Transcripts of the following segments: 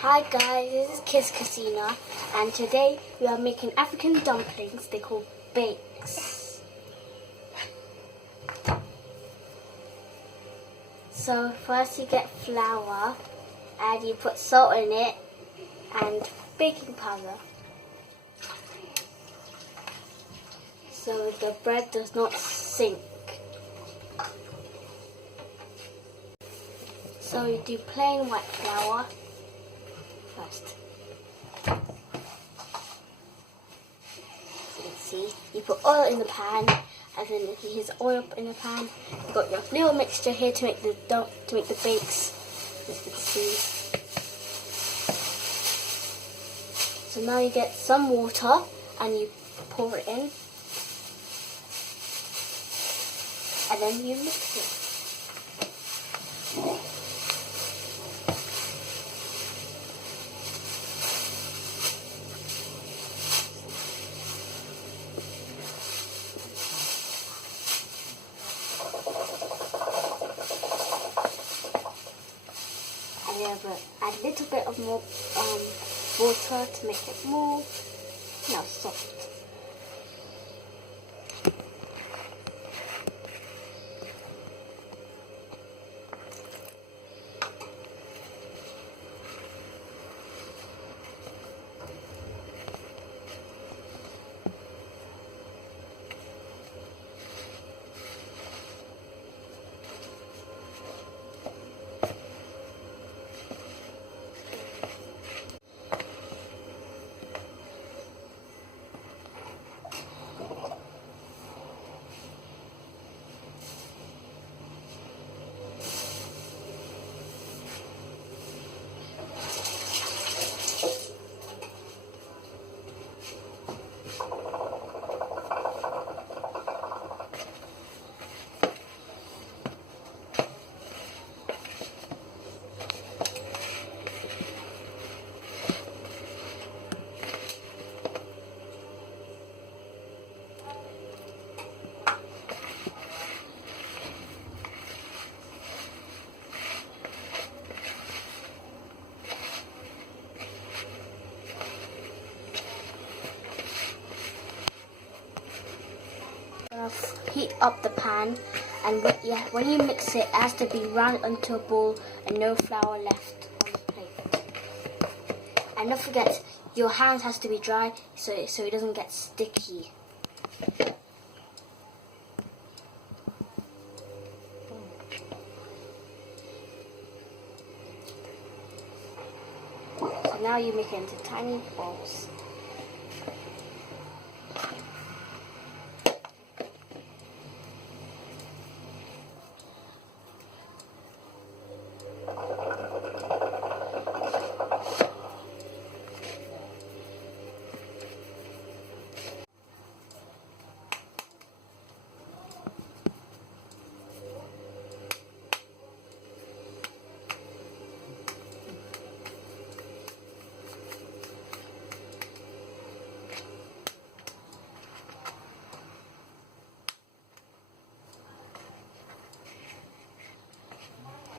Hi guys, this is Kids Casino, and today we are making African dumplings. They're called bakes. So first you get flour and you put salt in it and baking powder, so the bread does not sink. So you do plain white flour first. You can see, you put oil in the pan, and then if you here's oil in the pan, you've got your little mixture here to make the bakes. As you can see. So now you get some water and you pour it in, and then you mix it. Add a little bit of more water to make it more soft. Heat up the pan, and when you mix it, it has to be round onto a ball and no flour left on the plate. And don't forget, your hands has to be dry so it doesn't get sticky. So now you make it into tiny balls.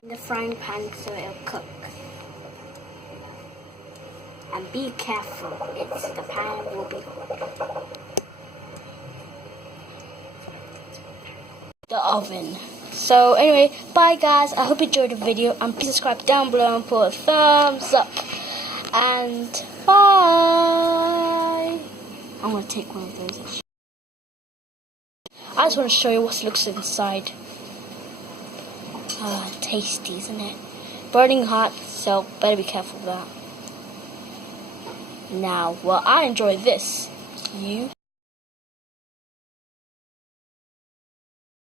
In the frying pan so it'll cook. And be careful, the pan will be hot. The oven. So anyway, bye guys, I hope you enjoyed the video, and please subscribe down below and put a thumbs up. And bye. I'm gonna take one of those. I just want to show you what looks inside. Tasty, isn't it? Burning hot, so better be careful of that. Now, well, I enjoy this. You?